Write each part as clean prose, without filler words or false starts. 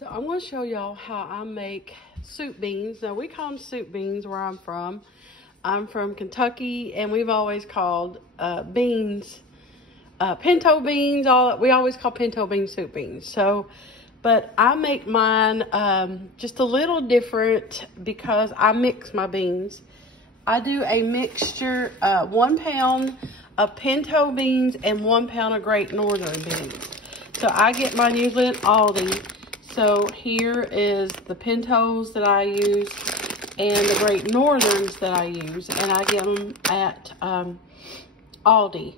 So I'm going to show y'all how I make soup beans. Now we call them soup beans where I'm from. I'm from Kentucky, and we've always called beans, pinto beans. We always call pinto beans soup beans. So, but I make mine just a little different because I mix my beans. I do a mixture, 1 pound of pinto beans and 1 pound of Great Northern beans. So I get mine usually at Aldi. So here is the pintos that I use and the Great Northerns that I use, and I get them at Aldi.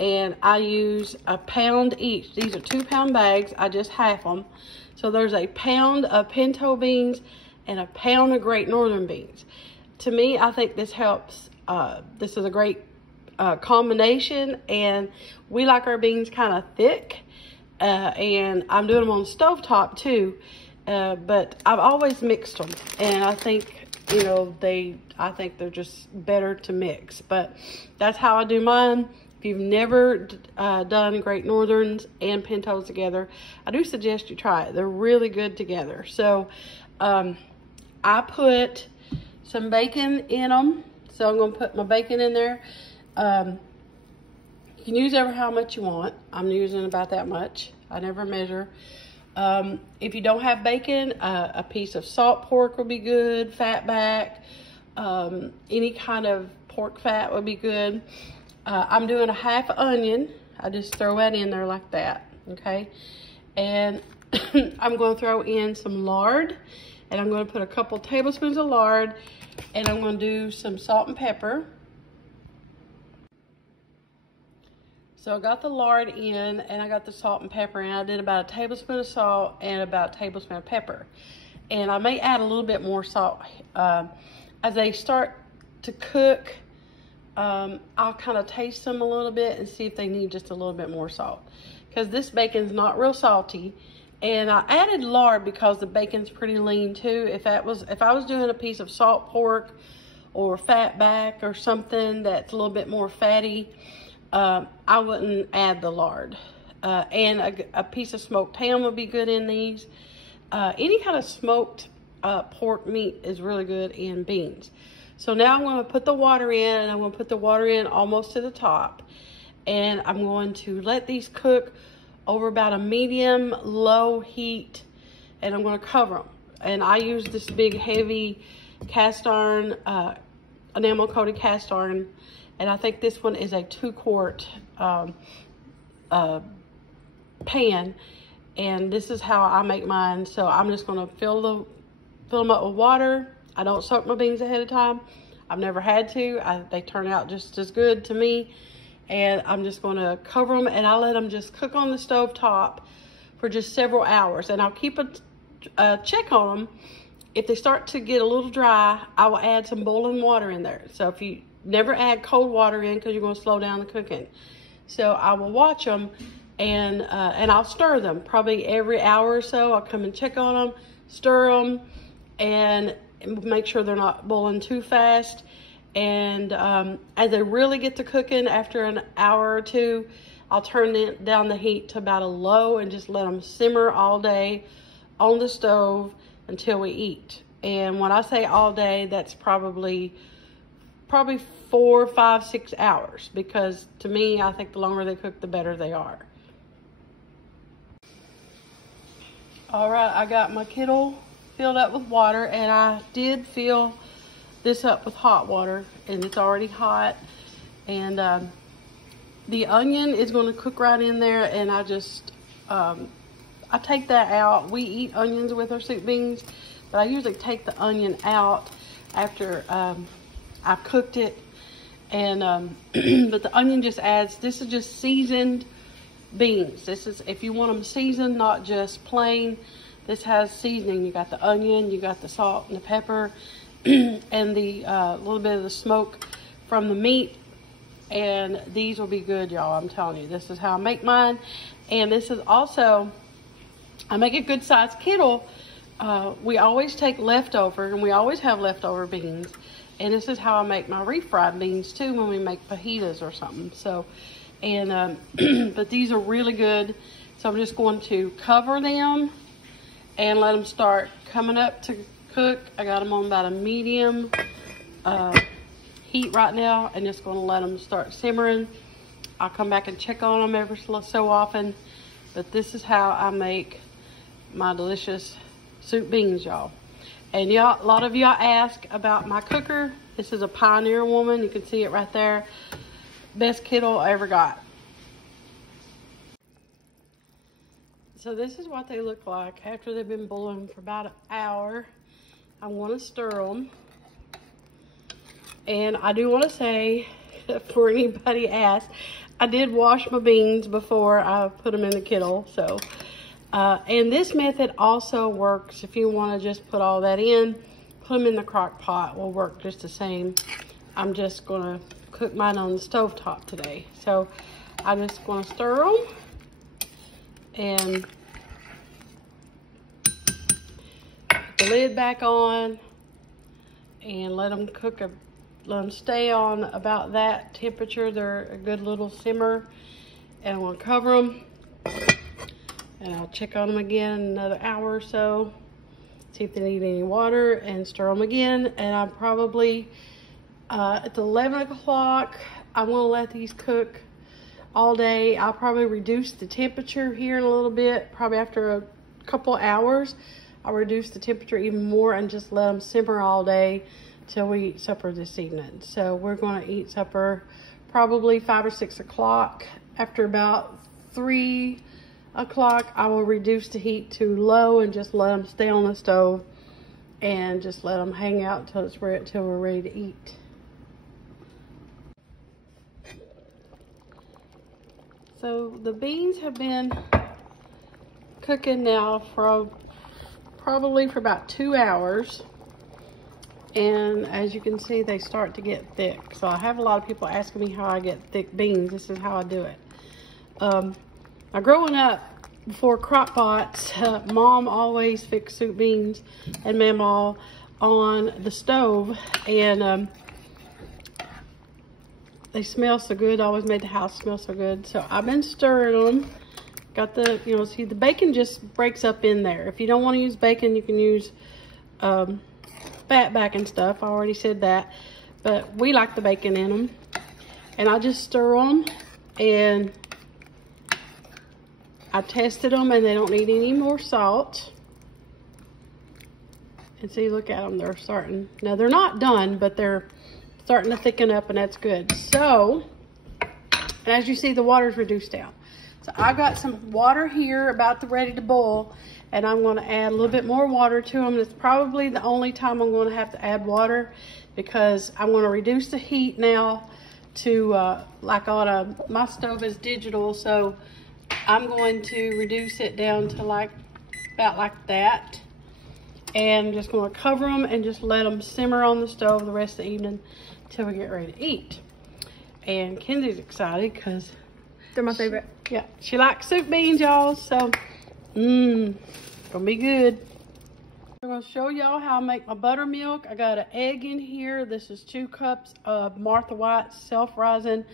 And I use a pound each. These are 2 pound bags. I just half them. So there's a pound of pinto beans and a pound of Great Northern beans. To me, I think this helps. This is a great combination, and we like our beans kind of thick. And I'm doing them on stovetop too, but I've always mixed them, and I think, you know, I think they're just better to mix. But that's how I do mine. If you've never done Great Northerns and pintos together, I do suggest you try it. They're really good together. So I put some bacon in them. So I'm going to put my bacon in there. You can use how much you want. I'm using about that much. I never measure. If you don't have bacon, a piece of salt pork would be good. Fat back, any kind of pork fat would be good. I'm doing a half onion. I just throw that in there like that, okay? And I'm going to throw in some lard, and I'm going to put a couple tablespoons of lard, and I'm going to do some salt and pepper. So I got the lard in, and I got the salt and pepper in. I did about a tablespoon of salt and about a tablespoon of pepper. And I may add a little bit more salt. As they start to cook, I'll kind of taste them a little bit and see if they need just a little bit more salt. Because this bacon's not real salty. And I added lard because the bacon's pretty lean too. If I was doing a piece of salt pork or fat back or something that's a little bit more fatty, I wouldn't add the lard. And a piece of smoked ham would be good in these. Any kind of smoked pork meat is really good in beans. So now I'm going to put the water in, and I'm going to put the water in almost to the top. And I'm going to let these cook over about a medium-low heat, and I'm going to cover them. And I use this big, heavy cast iron, enamel-coated cast iron. And I think this one is a 2-quart pan. And this is how I make mine. So I'm just going to fill them up with water. I don't soak my beans ahead of time. I've never had to. They turn out just as good to me. And I'm just going to cover them, and I let them just cook on the stove top for just several hours. And I'll keep a check on them. If they start to get a little dry, I will add some boiling water in there. So if you never add cold water in, because you're going to slow down the cooking. So I will watch them, and I'll stir them probably every hour or so. I'll come and check on them, stir them, and make sure they're not boiling too fast. And as they really get to cooking after an hour or two, I'll turn down the heat to about a low and just let them simmer all day on the stove until we eat. And when I say all day, that's probably 4, 5, 6 hours, because to me, I think the longer they cook, the better they are. All right, I got my kettle filled up with water, and I did fill this up with hot water, and it's already hot. And the onion is going to cook right in there, and I just I take that out. We eat onions with our soup beans, but I usually take the onion out after I've cooked it. And but the onion just adds, this is just seasoned beans. This is, if you want them seasoned, not just plain, this has seasoning. You got the onion, you got the salt and the pepper, and the little bit of the smoke from the meat. And these will be good, y'all. I'm telling you, this is how I make mine. And this is also, I make a good sized kettle. We always take leftover, and we always have leftover beans. And this is how I make my refried beans too, when we make fajitas or something. So, and but these are really good. So I'm just going to cover them and let them start coming up to cook. I got them on about a medium heat right now, and just gonna let them start simmering. I'll come back and check on them every so often, but this is how I make my delicious soup beans, y'all. And y'all, a lot of y'all ask about my cooker. This is a Pioneer Woman. You can see it right there. Best kettle I ever got. So this is what they look like after they've been boiling for about an hour. I want to stir them. And I do want to say, for anybody asks, I did wash my beans before I put them in the kettle. So, and this method also works if you want to just put all that in, put them in the crock pot, will work just the same. I'm just going to cook mine on the stove top today. So I'm just going to stir them and put the lid back on and let them cook let them stay on about that temperature. They're a good little simmer, and I'm gonna cover them, and I'll check on them again in another hour or so, see if they need any water, and stir them again. And I'm probably at 11 o'clock, I'm gonna let these cook all day. I'll probably reduce the temperature here in a little bit. Probably after a couple hours, I'll reduce the temperature even more and just let them simmer all day till we eat supper this evening. So we're going to eat supper probably 5 or 6 o'clock. After about 3 o'clock, I will reduce the heat to low and just let them stay on the stove and just let them hang out till we're ready to eat. So the beans have been cooking now for probably for about 2 hours. And as you can see, they start to get thick. So I have a lot of people asking me how I get thick beans. This is how I do it. Now growing up, before crock pots, Mom always fixed soup beans and Mamaw on the stove. And they smell so good, always made the house smell so good. So I've been stirring them. Got the, you know, see the bacon just breaks up in there. If you don't want to use bacon, you can use fat back and stuff. I already said that, but we like the bacon in them. And I just stir them, and I tested them, and they don't need any more salt. And see, look at them, they're starting. Now they're not done, but they're starting to thicken up, and that's good. So, and as you see, the water's reduced down. So I got some water here about ready to boil, and I'm going to add a little bit more water to them. It's probably the only time I'm going to have to add water, because I'm going to reduce the heat now to like on my stove is digital, so I'm going to reduce it down to like about like that. And I'm just going to cover them and just let them simmer on the stove the rest of the evening till we get ready to eat. And Kenzie's excited because they're my favorite. Yeah, she likes soup beans, y'all. So, gonna be good. I'm gonna show y'all how I make my buttermilk. I got an egg in here. This is 2 cups of Martha White's self-rising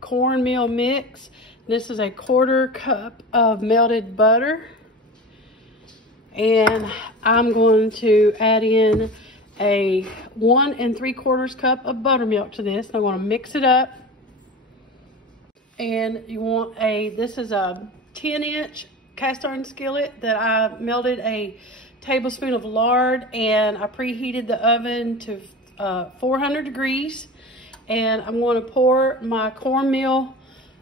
cornmeal mix. This is a 1/4 cup of melted butter. And I'm going to add in a 1 3/4 cup of buttermilk to this. I'm gonna mix it up. And you want this is a 10-inch cast iron skillet that I melted a tablespoon of lard, and I preheated the oven to 400 degrees. And I'm going to pour my cornmeal,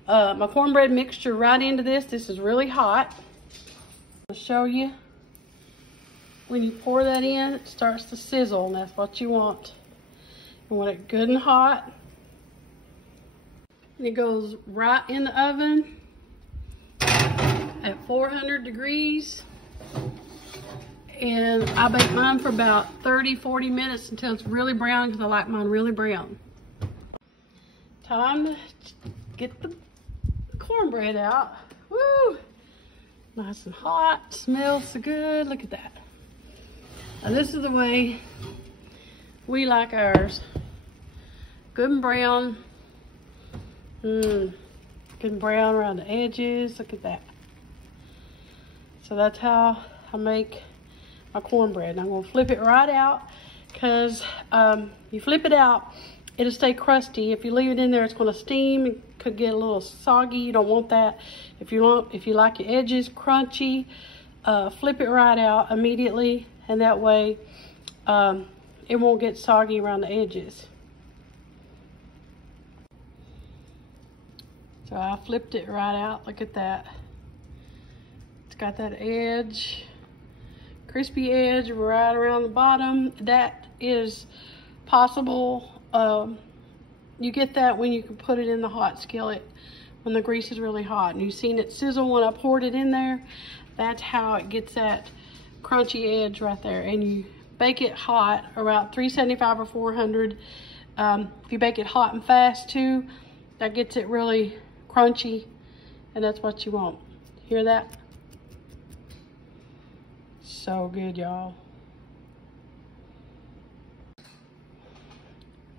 my cornbread mixture right into this. This is really hot. I'll show you. When you pour that in, it starts to sizzle, and that's what you want. You want it good and hot. And it goes right in the oven at 400 degrees. And I bake mine for about 30-40 minutes until it's really brown, because I like mine really brown. Time to get the cornbread out. Woo! Nice and hot, smells so good. Look at that. Now this is the way we like ours. Good and brown. Good and brown around the edges. Look at that. So that's how I make my cornbread. And I'm gonna flip it right out, because you flip it out, it'll stay crusty. If you leave it in there, it's gonna steam. It could get a little soggy. You don't want that. If you like your edges crunchy, flip it right out immediately, and that way it won't get soggy around the edges. So I flipped it right out. Look at that. It's got that edge, crispy edge right around the bottom. That is possible. You get that when you can put it in the hot skillet when the grease is really hot. And you've seen it sizzle when I poured it in there. That's how it gets that crunchy edge right there. And you bake it hot, around 375 or 400. If you bake it hot and fast too, that gets it really crunchy, and that's what you want. Hear that? So good, y'all.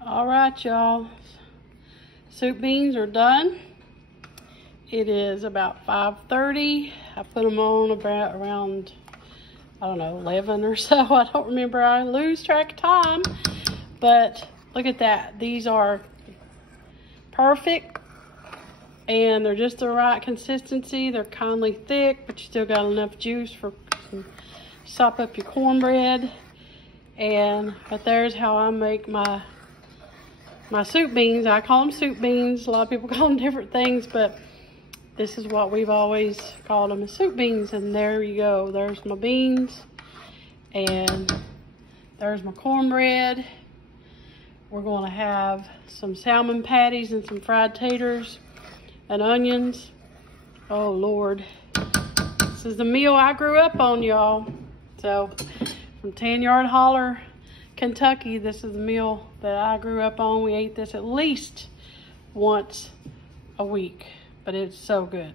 All right, y'all. Soup beans are done. It is about 5:30. I put them on about around, I don't know, 11 or so. I don't remember. I lose track of time. But look at that. These are perfect. And they're just the right consistency. They're kindly thick, but you still got enough juice for sop up your cornbread. But there's how I make my soup beans. I call them soup beans. A lot of people call them different things, but this is what we've always called them, as soup beans. And there you go. There's my beans, and there's my cornbread. We're going to have some salmon patties and some fried taters and onions. Oh Lord, this is the meal I grew up on, y'all. So from 10-Yard Holler, Kentucky, this is the meal that I grew up on. We ate this at least once a week, but it's so good.